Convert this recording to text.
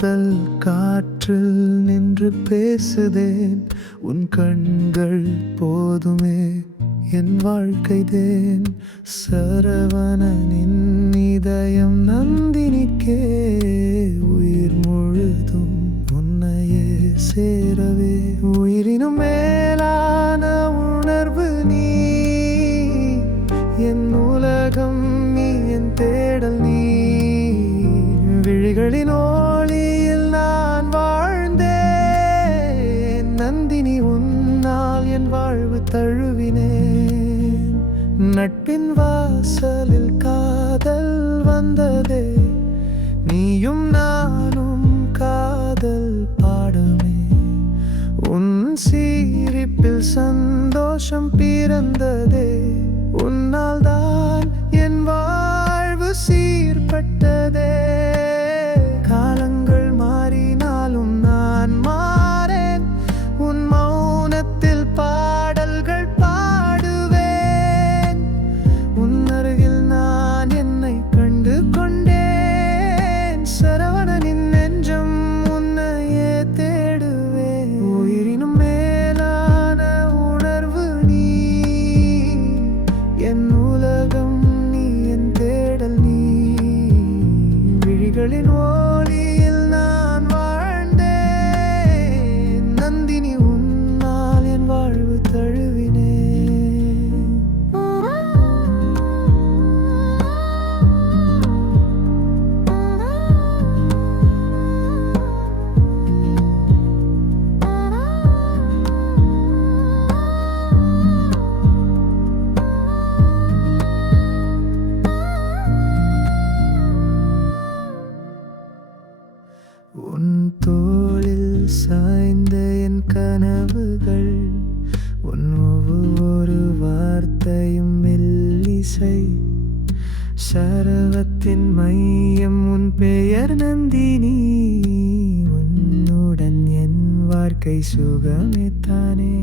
காதல் காற்றில் நின்று பேசுதேன். உன் கண்கள் போதுமே என் வாழ்க்கைதேன். சரவணனின் இதயம் நந்தினிக்கே உயிர் முழுதும் உன்னையே சேரவே. உயிரினும் மேலான உணர்வு நீ, என் உலகம் நீ, என் தேடல் நீ. விழிகளின் ஒளியில் நான் வாழ்ந்தேன். நந்தினி உன்னால் என் வாழ்வு தழுவினேன். நட்பின் வாசலில் காதல் வந்ததே, நீயும் நானும் காதல் பாடமே. உன் சிரிப்பில் சந்தோஷம் பிறந்ததே, உன்னால் தான் என் வாழ்வு சீர்பட்டதே. காலங்கள் மாறினாலும் நான் மாறேன். உன் மௌனத்தில் பாடல்கள் பாடுவேன். உன் அருகில் நான் என்னை கண்டு கொண்டேன். சரவணனின் நெஞ்சம் உன்னையே தேடுவேன். உயிரினும் மேலான உணர்வு நீ, என் உலகம் நீ, என் தேடல் நீ. விழிகளின் ஒளியில் நான் வாழ்ந்தேன். நந்தினி உன்னால் என் வாழ்வு தழுவினேன். உன் தோளில் சாய்ந்த என் கனவுகள், உன் ஒவ்வொரு வார்த்தையும் மெல்லிசை. சரவத்தின் மையம் உன் பெயர் நந்தினி. உன்னுடன் என் வாழ்க்கை சுகமே தானே.